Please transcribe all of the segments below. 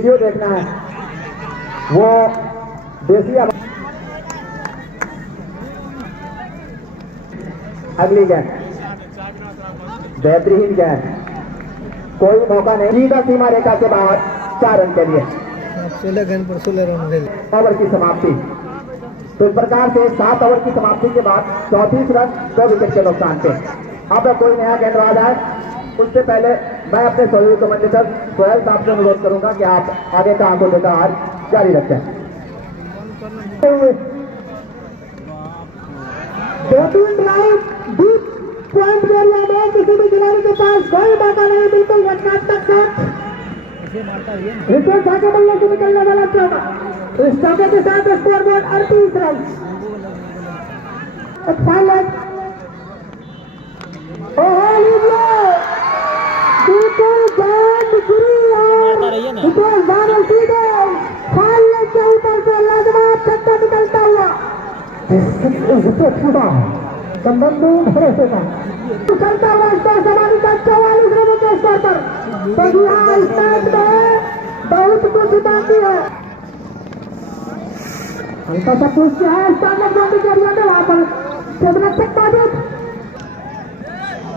Video देखना है वो देसी। अगली गेंद बेहतरीन गेंद, कोई मौका नहीं, सीधा सीमा रेखा से बाहर, 4 रन के लिए। 16 गेंद पर 16 रन ओवर की समाप्ति। तो इस प्रकार से 7 ओवर की समाप्ति के बाद 34 रन 2 विकेट के नुकसान पे। अब कोई नया गेंदबाज आए उससे पहले मैं अपने सहयोगी कमेंटेटर सोहेल साहब से अनुरोध करूंगा कि आप आगे का आंखों देखा आज जारी रखें। पॉइंट एरिया में किसी भी खिलाड़ी के पास कोई मौका नहीं, बिल्कुल रचनात्मक शॉट। विकेट भागे बल्ले से निकलने वाला चौका, इस चौके के साथ स्कोर बोर्ड 38 रन। के ऊपर से लाजवाब छक्का निकलता हुआ भरोसे का चलता हुआ स्कोर समानी का 44 रनों के स्कोर पर। तो यहाँ इस मैच में बहुत कुछ बाकी है। हल्का सा पूछ है स्टार्टअप बॉडी के एरिया में, वहां पर संरक्षक मौजूद।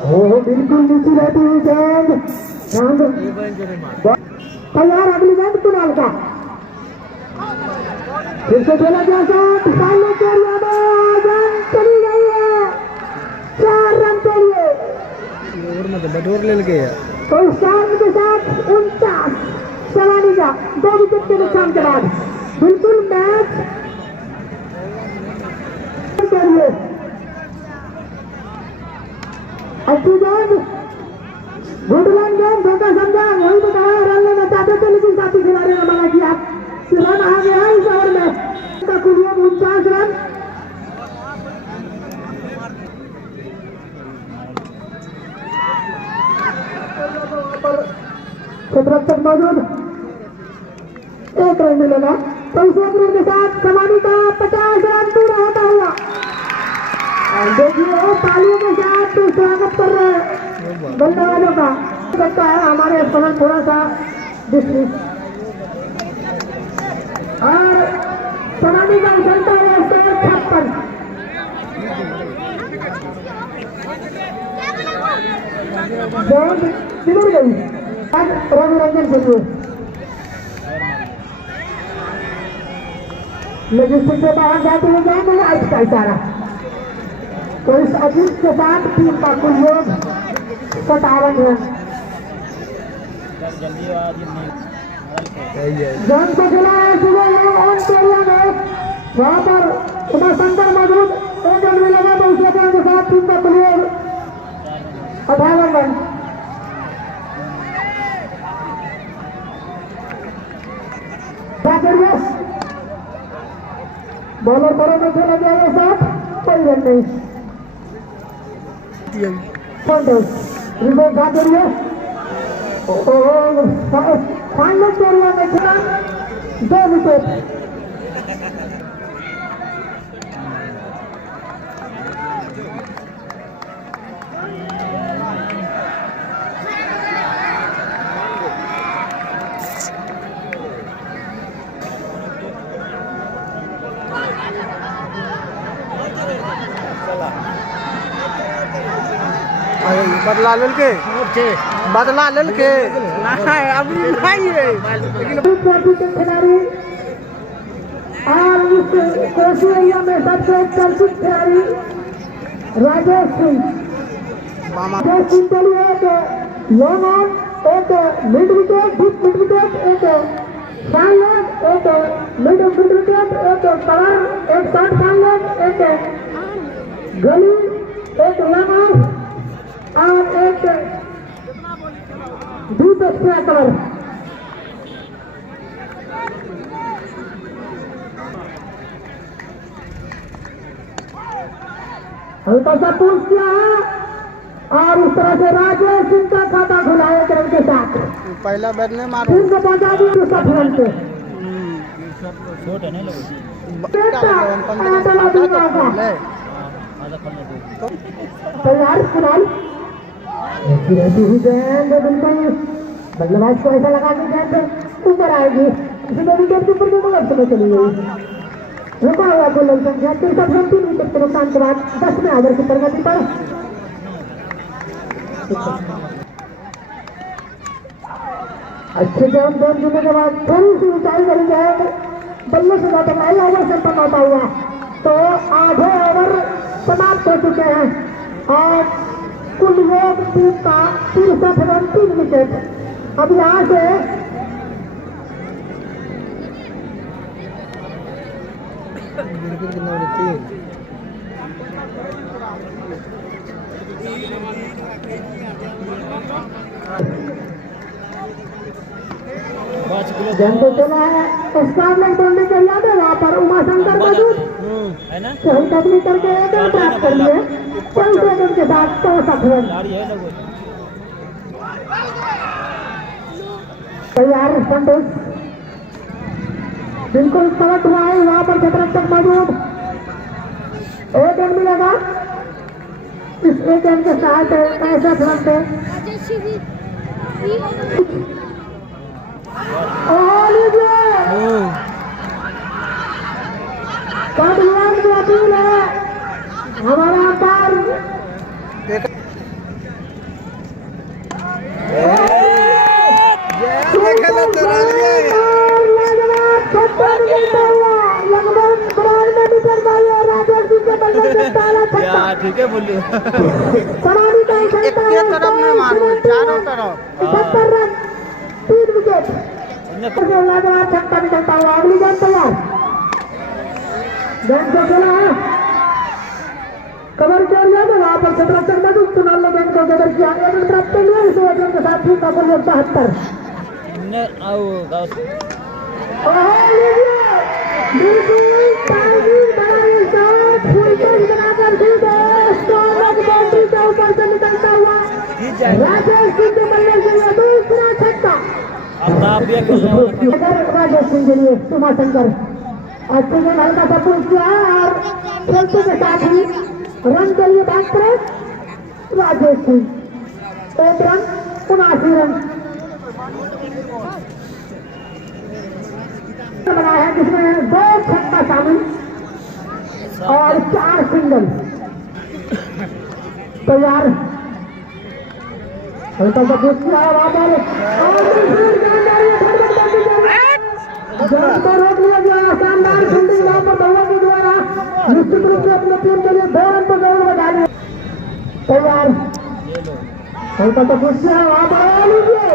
ओह बिल्कुल नीचे रहती हुई गेंद तैयार। अगली गेंद कुणाल का, फिर से खेला गया शॉट सामने के एरिया में, गेंद चली गई है 4 रन के लिए। बटोर ले गया तो इस चार के साथ 49 सवानी का 2 विकेट के नुकसान के बाद बिल्कुल मैच के लिए। अच्छी गेंद, गुड रन गेंद, धोखा समझा, वही बताया रन लेना चाहते थे लेकिन साथी खिलाड़ी ने मना किया। रन आ गया इस ओवर में का कुल 49 रन। संरक्षक मौजूद, 1 रन मिलेगा। तो इस ओवर के साथ कमानी का 50 रन पूरा होता हुआ। देखिए वो तालियों के साथ स्वागत कर रहे हैं बल्लेबाजों का। लगता है हमारे स्पिनर थोड़ा सा डिस्ट्रिक्ट और समानी का उछलता हुआ स्कोर 56। किधर गई रविरंजन के लिए लॉजिस्टिक से बाहर जाते हुए जाएंगे आज का इशारा। तो इस अजीत के साथ टीम का कुल योग 57 है। जन को खेला है में, वहां पर उमा शंकर मौजूद, 1 रन मिलेगा। तो उसके के साथ टीम का कुल योग 58 रन। क्या करिए बॉलर बड़ों में खेला गया ये साथ, कोई रन नहीं। फाइनल के एरिया में खेला 2 विकेट। बदला ललके अभी नहीं है लेकिन खिलाड़ी और इस कोसी एरिया में सबसे चर्चित खिलाड़ी राजेश सिंह के लिए एक लॉन्ग ऑन, एक mid wicket, deep mid wicket, एक फाइन लेग, एक मिड विकेट, एक कवर, एक शॉर्ट फाइन लेग, एक गली, एक लॉन्ग ऑन और एक डीप एक्स्ट्रा कवर। हल्का सा पूछ किया है और इस तरह से राजेश सिंह का खाता खुला 1 रन के साथ। पहला बैट ने मारा, 3 को पहुंचा दिया 60 रन पे। तैयार फिलहाल रहती हुई गेंद, बिल्कुल बल्लेबाज को ऐसा लगा कि गेंद ऊपर आएगी, सीधे विकेट के ऊपर दोनों लक्ष्य में चली गई। रुका हुआ बॉलर संख्या 63 विकेट के नुकसान के बाद 10वें ओवर की प्रगति पर। अच्छे गेंद देने के बाद थोड़ी सी ऊंचाई करी जाए, बल्ले से ज्यादा पहले ओवर संपन्न होता हुआ तो आधे ओवर समाप्त हो चुके हैं और कुल योग टीम का 63 रन 3 विकेट। अब यहाँ से जनता चला है स्कारलेट बोलने के याद है वहाँ पर उमाशंकर मौजूद सही कदमी करके एक रन प्राप्त कर लिए 5 सेकंड के साथ 64 रन तैयार। संतोष बिल्कुल पलट हुआ है वहाँ पर छत्रक्षक मौजूद, एक रन मिलेगा इस एक रन के साथ 65 रन पे। काबिलियत की अपील है हमारा अंपायर ठीक है बोलिए तरफ में मारो चारों तरफ 70 रन 3 विकेट लाजवाब छक्का निकलता हुआ। अगली गेंद तैयार, गेंद को खेला है कवर किया गया तो वहां पर छत्रक्षक मधुक चुनाव में गेंद को कवर किया गया प्राप्त किया इस वजह के साथ ही काबुल 72 ऊपर से निकलता हुआ राजेश सिंह के बल्ले के लिए दूसरा छक्का। राजेश सिंह के लिए उमाशंकर अच्छे से हल्का सा पूछ किया और खेलते के साथ ही रन के लिए बात करें राजेश सिंह 1 रन 79 रन बना है जिसमें 2 छक्का शामिल और 4 सिंगल। तैयार हल्का सा पूछ किया वहां पर रोक लिया गया। शानदार फील्डिंग वहां पर दौड़ों के द्वारा निश्चित रूप से अपने टीम के लिए 2 रन पर दौड़ बजा दिए। तैयार हल्का सा पूछ किया वहां पर लीजिए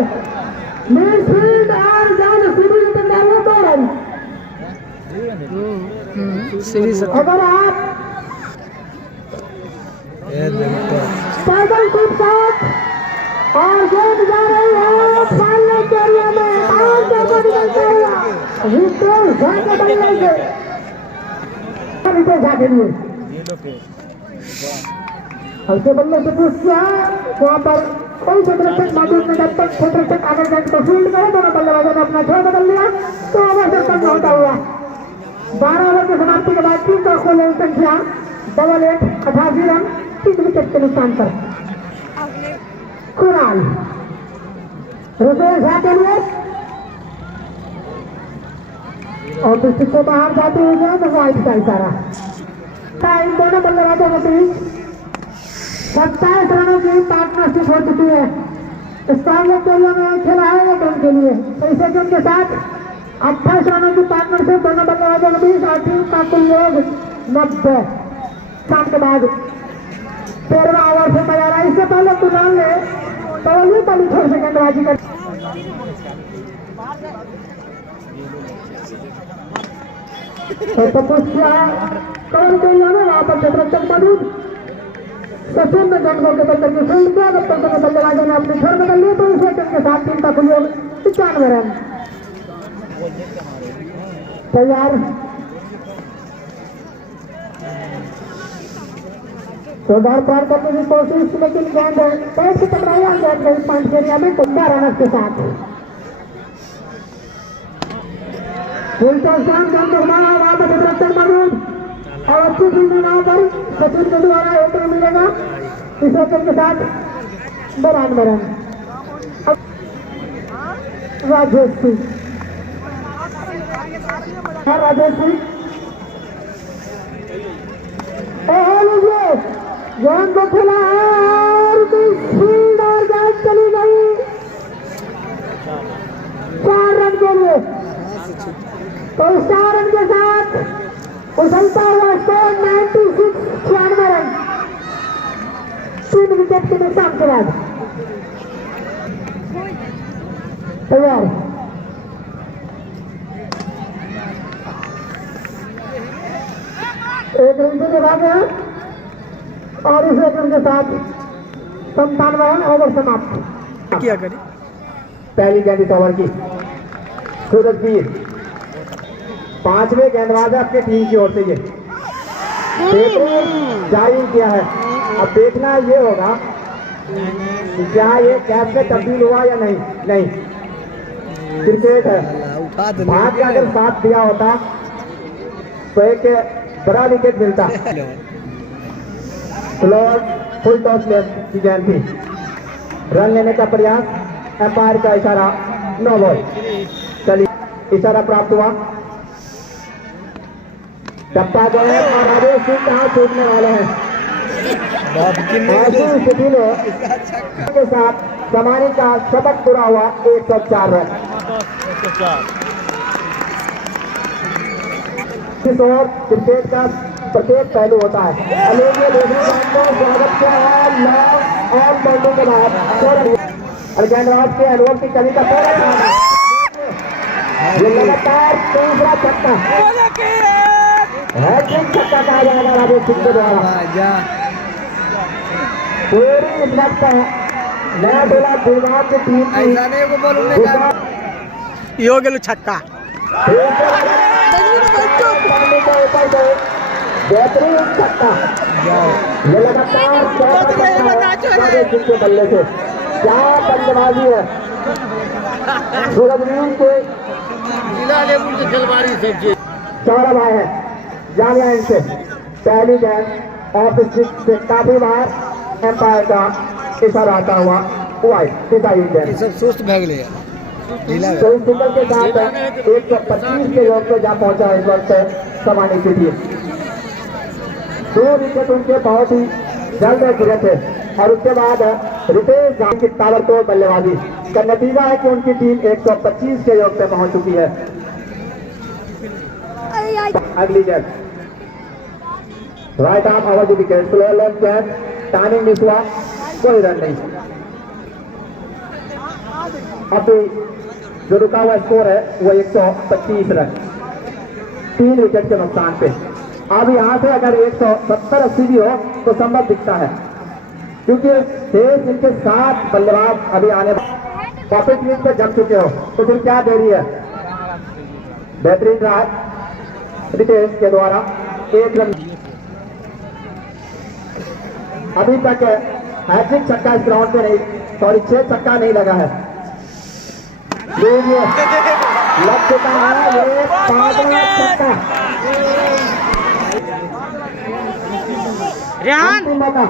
मिडफील्ड और जान सीरीज के अंदर 2 रन। अगर आप पैदल टीम साथ और गेंद जा रही है फाइनल के एरिया में और हल्के बल्ले से पूछ किया वहाँ पर कोई छत्रक्षक मौजूद में जब तक छत्रक्षक आगे गेंद को फील्ड करे दोनों बल्लेबाजों ने अपना खेल बदल लिया तो ओवर संपन्न होता हुआ 12 ओवर की समाप्ति के बाद टीम का कुल संख्या 88 रन 3 विकेट के नुकसान पर। कुणाल रुपेश झा के लिए और डिस्ट्रिक्ट से बाहर जाते हुए गेंद वाइट का इशारा। इन दोनों बल्लेबाजों के बीच 27 रनों की पार्टनरशिप हो चुकी है। स्टारलेट के लिए में खेला है 1 रन के लिए तो इसे गेंद के साथ 28 रनों की पार्टनरशिप दोनों बल्लेबाजों के बीच और टीम का कुल योग 90। शाम के बाद 13वां ओवर से तैयार है। इससे पहले कुणाल ने पहली पाली छोड़ से गेंदबाजी कर कौन के लिए वहां पर छत्रक्षक मौजूद सचिन ने गेंद को बदल के फील्ड किया जब तक बल्लेबाजों ने अपने छोर बदल लिए तो इसे गेंद के साथ टीम का कुल योग 95 रन। तैयार तो बार पार करने की कोशिश लेकिन गेंद पैर से टकराया गेंद गई पॉइंट एरिया में 15 रन के साथ। फुल टॉस गेंद घुमाया वहां पर छत्रक्षक मौजूद और अच्छी फील्डिंग वहां पर सचिन के द्वारा 1 रन मिलेगा इस रन के साथ 92 रन। राजेश सिंह राजेश सिंह लीजिए गेंद को खेला और स्पीड और गेंद चली गई 4 रन के लिए। तो 4 रन के साथ उछलता हुआ स्कोर 96 रन 3 विकेट के नुकसान के बाद तैयार। एक रन के बाद है और इस एक रन के साथ 97 ओवर समाप्त। क्या करी पहली गेंद इस ओवर की सूरजवीर 5वें गेंदबाज है अपनी टीम की ओर से। ये जारी किया है। अब देखना ये होगा कि क्या ये कैच में तब्दील हुआ या नहीं। नहीं, क्रिकेट है। उठा दे भाग के अगर साथ दिया होता तो एक बड़ा विकेट मिलता। फुल टॉस की गेंद थी। रन लेने का प्रयास, एम्पायर का इशारा, नो बॉल। चलिए इशारा प्राप्त हुआ। टप्पा गए और राजेश सिंह कहाँ छूटने वाले हैं। ऐसी स्थिति में के साथ समानी का शतक पूरा हुआ 104 रन। इस ओर क्रिकेट का प्रत्येक पहलू होता है। स्वागत किया है लॉन्ग ऑन बाउंड्री के बाद और गेंदबाज के अनुभव की कमी का पूरा ध्यान है। ये लगातार तीसरा छक्का हैट्रिक छक्का कहा जाएगा राजेश सिंह के द्वारा। पूरी इस वक्त नया टोला गुजरात की टीम की यो गेलो छक्का बेहतरीन छक्का। ये लगातार राजेश सिंह के बल्ले से क्या बल्लेबाजी है। सूरजवीर के जिला लेवल की खिलवाड़ी सबसे चौड़ा भाई है जामिया इनसे। पहली गेंद ऑफ स्टिक से काफी बार एम्पायर का इशारा आता हुआ वाइड सिताई गेंद। सब सुस्त भाग ले तो इस सिंगल के साथ 125 के योग पे जा पहुंचा इस वक्त समानी की टीम। 2 विकेट उनके बहुत ही जल्द गिरे थे और उसके बाद रितेश गांधी की ताबड़तोड़ बल्लेबाजी का नतीजा है कि उनकी टीम 125 के योग पे पहुंच चुकी है। अगली गेंद right arm over the wicket, slow left गेंद, टाइमिंग मिस हुआ, कोई रन नहीं। अभी जो रुका हुआ स्कोर है वो 125 रन 3 विकेट के नुकसान पे। अब यहाँ से अगर 170-80 भी हो तो संभव दिखता है क्योंकि शेष इनके 7 बल्लेबाज अभी आने पॉकेट लीग पे जम चुके हो तो फिर क्या देरी है। बेहतरीन रहा रितेश के द्वारा 1 रन। अभी तक हैट्रिक छक्का इस ग्राउंड पे नहीं, सॉरी 6 छक्का नहीं लगा है। लग चुका है ये 5वां छक्का। अंतिम मौका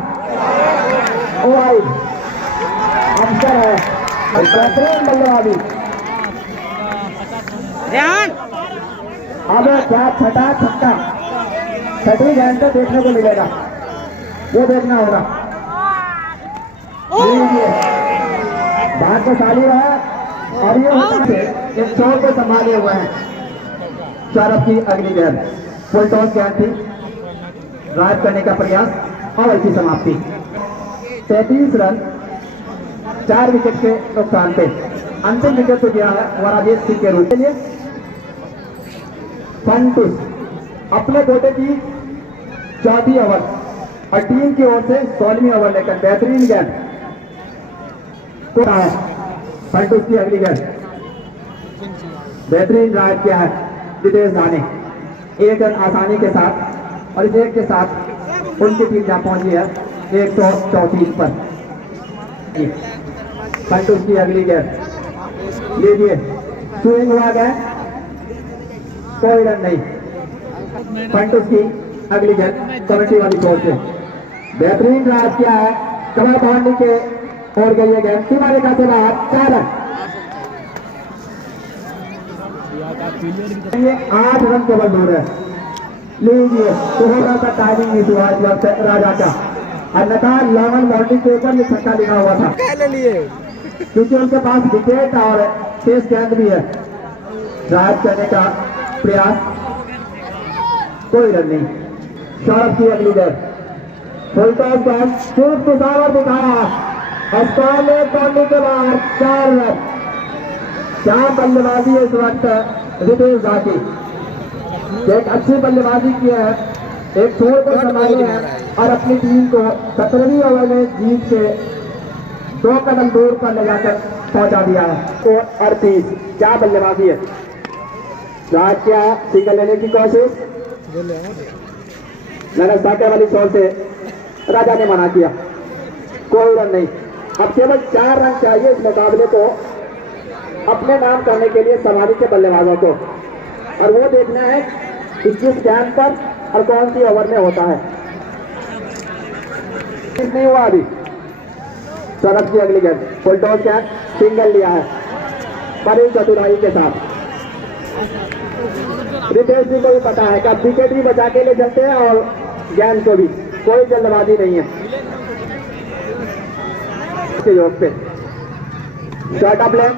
वाइड अवसर है। बेहतरीन बल्लेबाजी। अब क्या छठा छक्का 6वीं गेंद पे देखने को मिलेगा, वो देखना होगा। भाग्यशाली रहा और ये एक चोर को संभाले हुए हैं। चारफ की अगली गेंद फुल टॉस गेंद थी, ड्राइव करने का प्रयास और इसकी समाप्ति। 33 रन 4 विकेट के नुकसान पे। अंतिम विकेट तो गया है वो राजेश सिंह के रूप के लिए। फंटूस अपने कोटे की 4वीं ओवर और टीम की ओर से 16वीं ओवर लेकर बेहतरीन गेंद है। फंटूस की अगली गेंद बेहतरीन ड्राइव किया है रितेश दा ने 1 रन आसानी के साथ और इस एक के साथ उनकी टीम जहां पहुंची है 134 पर। फंटूस की अगली गेंद लीजिए, स्विंग हुआ गया, कोई रन नहीं। फंटूस की अगली गेंद कमेटी वाली छोर से बेहतरीन ड्राइव किया है, कमर बाउंड्री के और गई है गेंद सीमा रेखा से बाहर 4 रन। ये 8 रन केवल दूर है। लीजिए थोड़ा सा टाइमिंग नहीं हुआ इस वक्त राजा का, अन्यथा 11 बाउंड्री के ऊपर ये छक्का लिखा हुआ था, क्या ले लिए? क्योंकि उनके पास विकेट और तेज गेंद भी है। ड्राइव करने का प्रयास, कोई रन नहीं। सौरभ की अगली गेंद, फुल टॉस गेंद, सिर्फ तुषार दिखाया, स्कोर में बाउंड्री के बाद 4 रन। क्या बल्लेबाजी है इस वक्त रितेश झा की, एक अच्छी बल्लेबाजी की है, एक छोर को संभाले हैं और अपनी टीम को 17वीं ओवर में जीत के 2 कदम दूर पर ले जाकर पहुंचा दिया है। स्कोर 38। क्या बल्लेबाजी है, राज क्या सिंगल लेने की कोशिश, मैंने साके वाली शॉट से राजा ने मना किया, कोई रन नहीं। अब केवल 4 रन चाहिए इस मुकाबले को अपने नाम करने के लिए समाधि के बल्लेबाजों को, और वो देखना है कि किस गेंद पर और कौन सी ओवर में होता है। नहीं हुआ अभी। सौरभ की अगली गेंद, फुल टॉस गेंद, सिंगल लिया है बड़ी चतुराई के साथ। रितेश जी को भी पता है कि अब विकेट भी बचा के ले चलते हैं और गेंद को भी, कोई जल्दबाजी नहीं है के योग पे। Shot up length